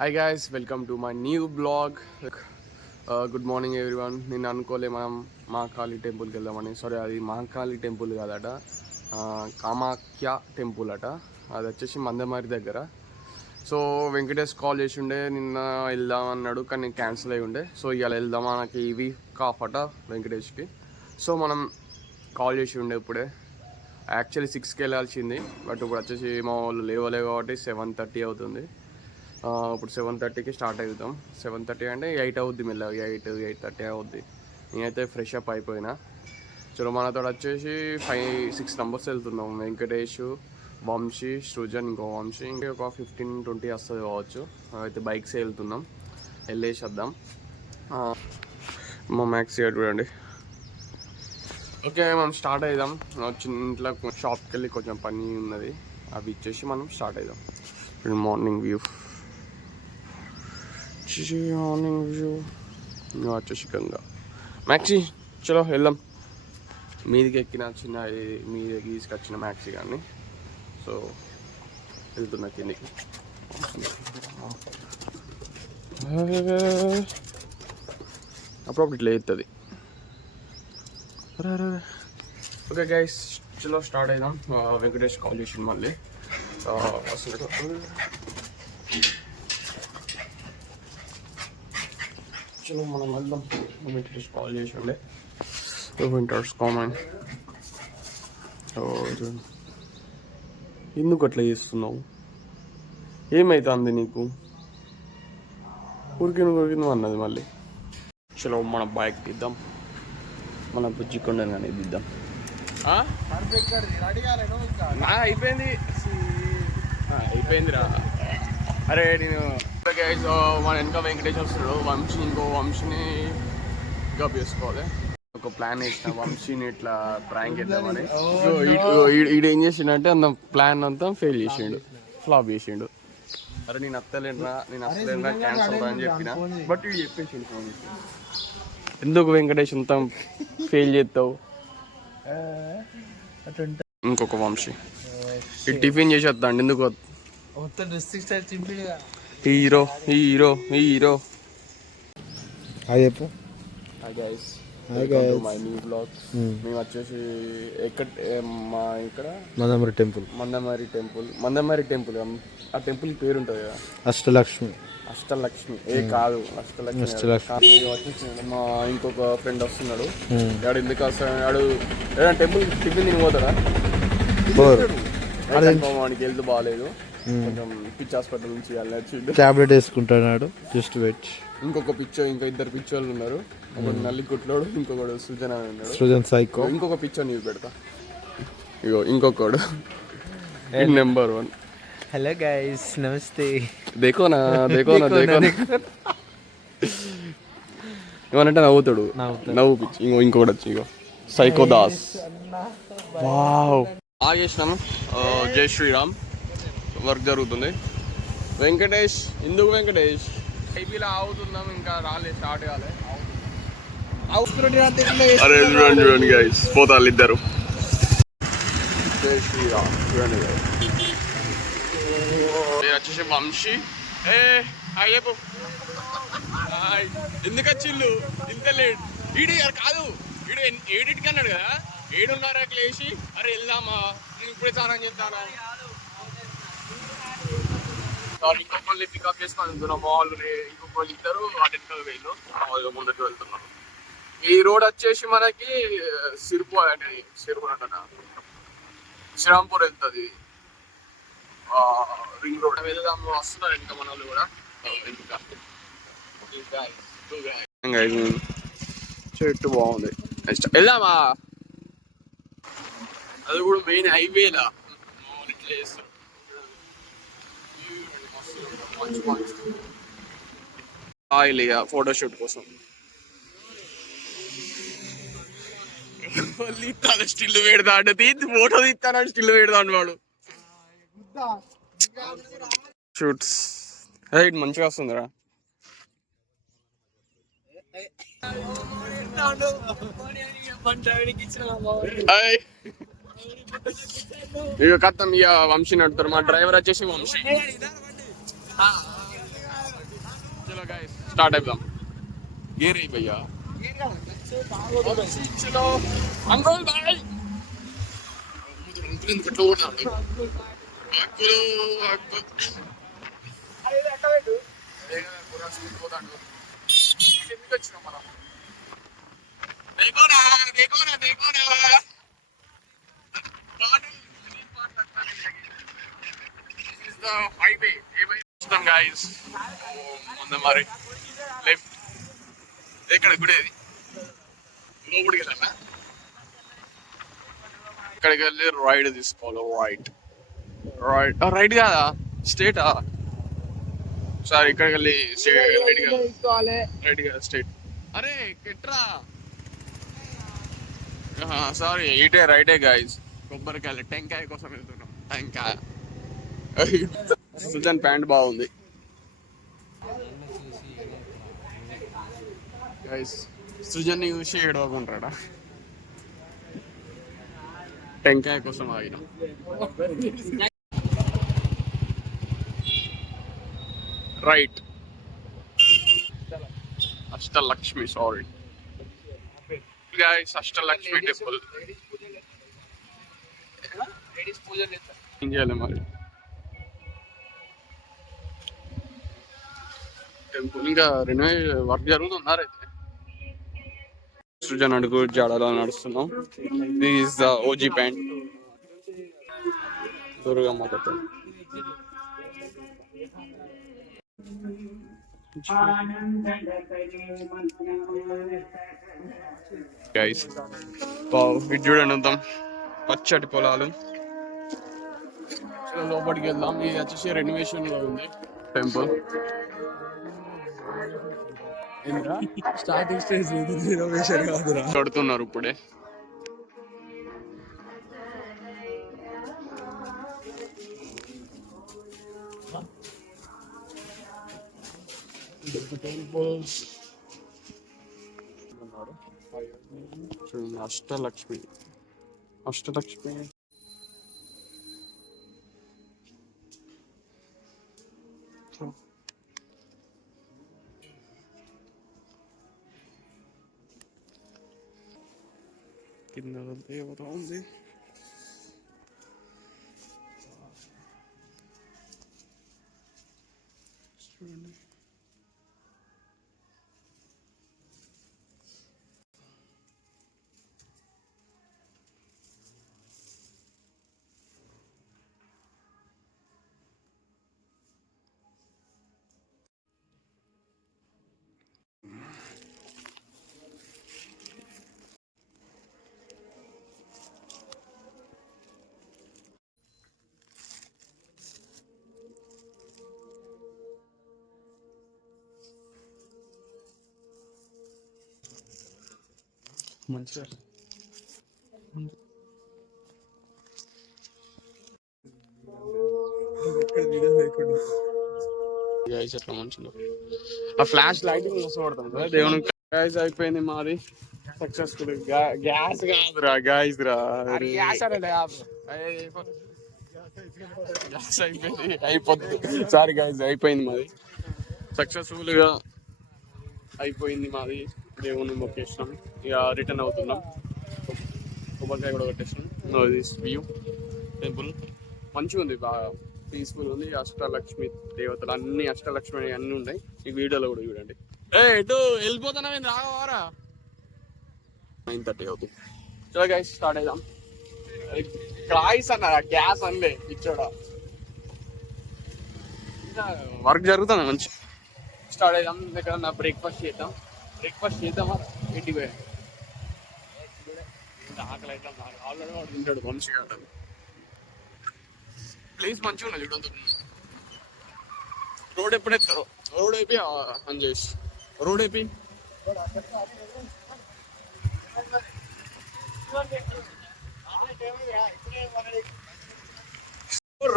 Hi guys, welcome to my new blog. Good morning everyone. నేను అనుకోలే మనం మహాకాళి టెంపుల్కి వెళ్దామని. సారీ, అది మహాకాళి టెంపుల్ కాదట, కామాఖ్య టెంపుల్ అట. అది వచ్చేసి మందమారి దగ్గర. సో వెంకటేష్ కాల్ చేసి ఉండే, నిన్న వెళ్దాం అన్నాడు కానీ క్యాన్సిల్ అయ్యి ఉండే. సో ఇవాళ వెళ్దామా, నాకు ఈ వీక్ ఆఫ్ అట వెంకటేష్కి. సో మనం కాల్ చేసి ఉండే ఇప్పుడే. యాక్చువల్లీ 6కి వెళ్ళాల్సింది, బట్ ఇప్పుడు వచ్చేసి మా వాళ్ళు లేవలే కాబట్టి 7:30 అవుతుంది. ఇప్పుడు 7:30కి స్టార్ట్ అవుతాం. 7:30 అంటే 8 అవుద్ది, మెల్లగా 8:30 అవుద్ది. నేనైతే ఫ్రెష్ అప్ అయిపోయినా. చలో, మనతో వచ్చేసి 5-6 మెంబర్స్ వెళ్తున్నాం. వెంకటేష్, వంశీ, సృజన్, ఇంకో వంశీ, ఇంకా ఒక 15-20 వస్తుంది కావచ్చు. అయితే బైక్స్ వెళ్తున్నాం, వెళ్ళేసి వద్దాం. మా మ్యాక్సీ చూడండి. ఓకే, మనం స్టార్ట్ అవుదాం. ఇంట్లో షాప్కి వెళ్ళి కొంచెం పని ఉన్నది, అవి ఇచ్చేసి మనం స్టార్ట్ అవుదాం. మార్నింగ్ వ్యూ వచ్చేసి గంగా. మ్యాక్సీ చలో వెళ్దాం. మీదికి ఎక్కిన చిన్న మీదికి తీసుకొచ్చిన మ్యాక్సీ కానీ. సో వెళ్తున్నా కిందికి. అప్పుడు ఇట్లా అవుతుంది. ఓకే గైస్, చలో స్టార్ట్ అయిదాం. వెంకటేష్ కాల్ చేసిండు మళ్ళీ. చలో మనం వెళ్దాం. వెంకటేష్ కాల్ చేసి ఉండే. Winters common. ఎందుకు అట్లా చేస్తున్నావు? ఏమవుతుంది నీకు? ఉరికిను అన్నది మళ్ళీ. చలో మన బైక్ తీద్దాం, మన బుజ్జికొండని కానీ తీద్దాం. అయిపోయిందిరా. అరే నేను మన వెనక వెంకటేష్ వస్తున్నాడు. వంశీ, ఇంకో వంశీని పికప్ చేసుకోవాలి. ఒక ప్లాన్ వేసిన, వంశీని ఇట్లా ప్రాంక్ చేద్దామని. ఈడు ఏం చేసిండంటే అంత ప్లాన్ అంతా ఫెయిల్ చేసిండు, ఫ్లాప్ చేసిండు. అరే నేను అత్తలేనురా క్యాన్సల్ అని చెప్పిన, బట్ వీడు చెప్పేసిండు ఫోన్ చేసి. ఎందుకు వెంకటేష్ అంతా ఫెయిల్ చేస్తావు? ఇంకొక వంశీ ఈ టిఫిన్ చేసి వస్తాండి. ఎందుకు హీరో హీరో హీరో. హాయ్ చెప్పు. Hi guys, my new blog. మేము వచ్చేసి మా ఇక్కడ మందమారి టెంపుల్. మందమారి టెంపుల్. ఆ టెంపుల్ పేరు ఉంటుంది కదా, అష్టలక్ష్మి. కాదు, అష్టలక్ష్మి. మా ఇంకొక ఫ్రెండ్ వస్తున్నాడు. వాడు ఎందుకు వస్తున్నాడు? ఏదైనా టెంపుల్ టిఫిన్ తిని పోతాడా? వాడికి హెల్త్ బాగాలేదు, కొంచెం పిచ్చి హాస్పిటల్ నుంచి వెళ్ళి టాబ్లెట్ వేసుకుంటున్నాడు. Just wait. ఇంకా ఇద్దరు పిచ్చోళ్ళు ఉన్నారు. ఒకటి నల్లి కుట్లోడు, ఇంకొకడు సృజన్ అని ఉన్నాడు. సృజన్ సైకో. ఇంకొక పిచ్చో నీవు పెడతా. ఇగో ఇంకొకడు నెంబర్ 1. హలో గైస్, నమస్తే. దేకోనా ఏమనంటే నవ్వుతాడు, నవ్వు పిచ్చి. ఇంకొకటి వచ్చి ఇగో సైకో దాస్. వావ్, ఆగేసినాము. జై శ్రీరామ్. వర్క్ జరుగుతుంది. వెంకటేష్, ఎందుకు వెంకటేష్? ఐపీలో ఆగుతున్నాం, ఇంకా రాలే, స్టార్ట్ కాలే. అరే చూడండి గైస్, పోతారు ఇద్దరు. జై శ్రీరామ్. చూడండి గైస్, వచ్చేసి వంశీ. హాయ్ చెప్పు. ఎందుకు వచ్చిళ్ళు ఇంత లేట్? ఈడు కాదు, ఈడు 8కి అన్నాడు కదా, 7:30కి లేచి అరే వెళ్దామా, నేను ఇప్పుడే స్నానం చేస్తాను. ఇంకొకళ్ళు పికప్ చేసుకొని వెళ్తున్నాం. మా వాళ్ళు ఇంకొకళ్ళు ఇద్దరు అటెండ్ వేళ్ళు మామూలుగా ముందుకు వెళ్తున్నాం. ఈ రోడ్ వచ్చేసి మనకి సిరిపూర్ శ్రీరాంపూర్ వెళ్తుంది. రింగ్ రోడ్ వెళ్దాం. వస్తున్నారు ఇంకా మన వాళ్ళు కూడా. చెట్టు బాగుంది, వెళ్దామా? అది కూడా మెయిన్ హైవేలా ఇట్లా చేస్తారు. ఆయిల్ ఇక ఫోటోషూట్ కోసం. మళ్ళీ తన స్టిల్ పెడతా అంటే ఫోటో తీస్తాను, స్టిల్ పెడతాను వాడు. షూట్స్ మంచిగా వస్తుందిరా. ఇక కత్తం. ఇక వంశీ నడుతారు. మా డ్రైవర్ వచ్చేసి వంశీ. స్టార్ట్ అయిపోదాం. గేర్ అయి భయ్యా చలో అంకుల్ బాయ్. ఎట్లా కొడతాడు ఎందుకు వచ్చినాం మనం? देखोना देखोना देखोना this is the highway guys ముందు మరి లెఫ్ట్ ఎక్కడ గుడేది లోపలికి వెళ్ళాలా? ఇక్కడికి వెళ్ళి రైట్ తీసుకోవాలి. రైట్ రైట్ రైట్ కాదా స్ట్రేటా? సారీ ఇక్కడికి వెళ్ళి రైట్ కదా స్ట్రేట్. అరే కెట్రా సారీ ఇటే రైటే గాయస్. కొబ్బరికాయలు టెంకాయ కోసం వెళ్తున్నాం. టెంకాయ సుజన్ ప్యాంట్ బాగుంది గైస్. సుజన్ చూసి ఏడవకుంటాడా? టెంకాయ కోసం ఆగినాం. Right Ashtalakshmi sorry guys Ashtalakshmi temple ఏం చేయాలి మరి? టెంపుల్ ఇంకా వర్క్ జరుగుతున్నారైతే. సృజన్ అడుగు జాడలో నడుస్తున్నాం. This is the OG pant Durgamma temple. Guys ఇది చూడండి అంతా పచ్చటి పొలాలు. లోపలికి వెళ్దాం. ఇది వచ్చేసి రెనోవేషన్ లో ఉంది టెంపుల్. స్టార్టింగ్ స్టేజ్ రెనోవేషన్ కాదురా, కడుతున్నారు ఇప్పుడే. అష్టలక్ష్మి అష్టలక్ష్మి కింద దేవత ఉంది. చూడండి మంచిగా ఎట్లా మంచిగా ఆ ఫ్లాష్ లైటింగ్ వస్తపడుతుంది కదా దేవుని. గ్యాస్ అయిపోయింది మాది సక్సెస్ఫుల్. గ్యాస్ కాదురా గాయస్ రా, గ్యాస్ అయిపోయింది. అయిపోతుంది సారీ గాయస్, అయిపోయింది మాది సక్సెస్ఫుల్ గా అయిపోయింది మాది. దేవుని మొక్కేసినాం, ఇక రిటర్న్ అవుతున్నాం. కొబ్బరికాయ కూడా కట్టేసినాం. దిస్ వ్యూ టెంపుల్ మంచిగా ఉంది, బాగా పీస్ఫుల్ ఉంది. అష్టలక్ష్మి దేవతలు అన్ని అష్టలక్ష్మి అన్ని ఉన్నాయి. ఈ వీడియోలో కూడా చూడండి. ఎటు వెళ్ళిపోతున్నా నేను రావారా? 9:30 అవుతుంది. చలో గైస్ స్టార్ట్ అయిదాం. గ్యాస్ అన్నారా? గ్యాస్ అనలే ఇచ్చోడా. వర్క్ జరుగుతుంది మంచి. స్టార్ట్ అయిదాం. ఎక్కడన్నా బ్రేక్ఫాస్ట్ చేద్దాం. బ్రేక్ఫాస్ట్ చేద్దామా? ఇంటికి పోయా ఆకలి అయితే ఆల్రెడీ వాడు తింటాడు మంచిగా. ప్లేస్ మంచిగా ఉన్నది చూడండి. రోడ్ ఎప్పుడెత్తారు? రోడ్ అయిపోయి అని చేసి రోడ్ అయిపోయి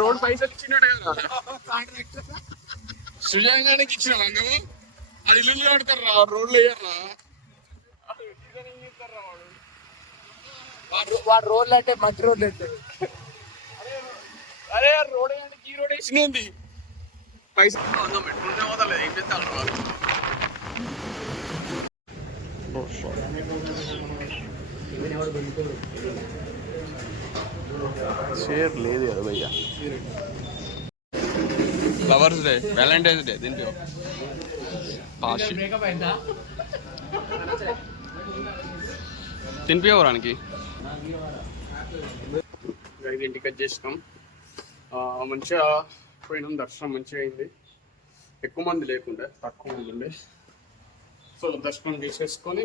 రోడ్ పైసలు ఇచ్చినట్టు కదా సుజానికి ఇచ్చిన రంగము. అది ఇల్లు కడతారు రా, రోడ్లు వేయర్రా. వాడు రోడ్లు అంటే మట్టి రోడ్లు అంటే. అరే రోడ్ అంటే ఈ రోడ్ వేసినది పైసలు పెట్టుకుంటే పోతలేదు. ఏం చేస్తారు వాళ్ళు? షేర్ లేదు కదా భయ్యా. ఫ్లవర్స్ డే, వ్యాలంటైన్స్ డే, దీంట్లో తినిపించవరానికి ఇంటికి వచ్చేసినాం. మంచిగా పోయినాం, దర్శనం మంచిగా అయింది. ఎక్కువ మంది లేకుండే, తక్కువ మంది ఉండే. సో దర్శనం చేసేసుకొని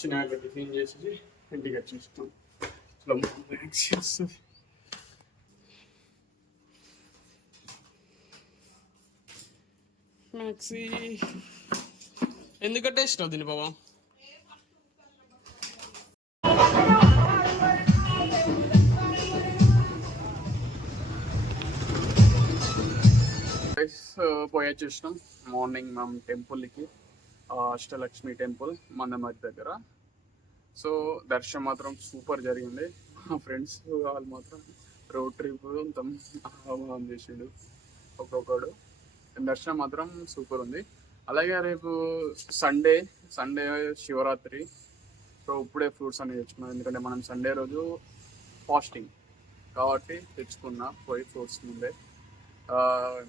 చిన్న టిఫిన్ చేసి ఇంటికి వచ్చేసినాం. మ్యాక్సీ ఎందుకంటే ఇష్టం దీని బాబా. పోయి వచ్చేసినాం మార్నింగ్ మేము టెంపుల్కి, అష్టలక్ష్మి టెంపుల్ మందమరి దగ్గర. సో దర్శనం మాత్రం సూపర్ జరిగింది. మా ఫ్రెండ్స్ వాళ్ళు మాత్రం రోడ్ ట్రిప్ మొత్తం చేసిండు ఒక్కొక్కడు. దర్శనం మాత్రం సూపర్ ఉంది. అలాగే రేపు సండే శివరాత్రి. సో ఇప్పుడే ఫ్రూట్స్ అనేవి తెచ్చుకున్నాం, ఎందుకంటే మనం సండే రోజు ఫాస్టింగ్ కాబట్టి తెచ్చుకున్నా పోయి ఫ్రూట్స్ ముందే.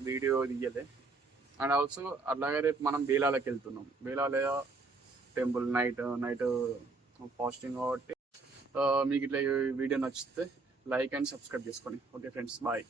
వీడియో తీయలే. అండ్ ఆల్సో అలాగే రేపు మనం బేలాలకి వెళ్తున్నాం. బేలాల టెంపుల్ నైట్ ఫాస్టింగ్ కాబట్టి మీకు ఇట్లా వీడియో నచ్చితే లైక్ అండ్ సబ్స్క్రైబ్ చేసుకోండి. Okay friends, bye.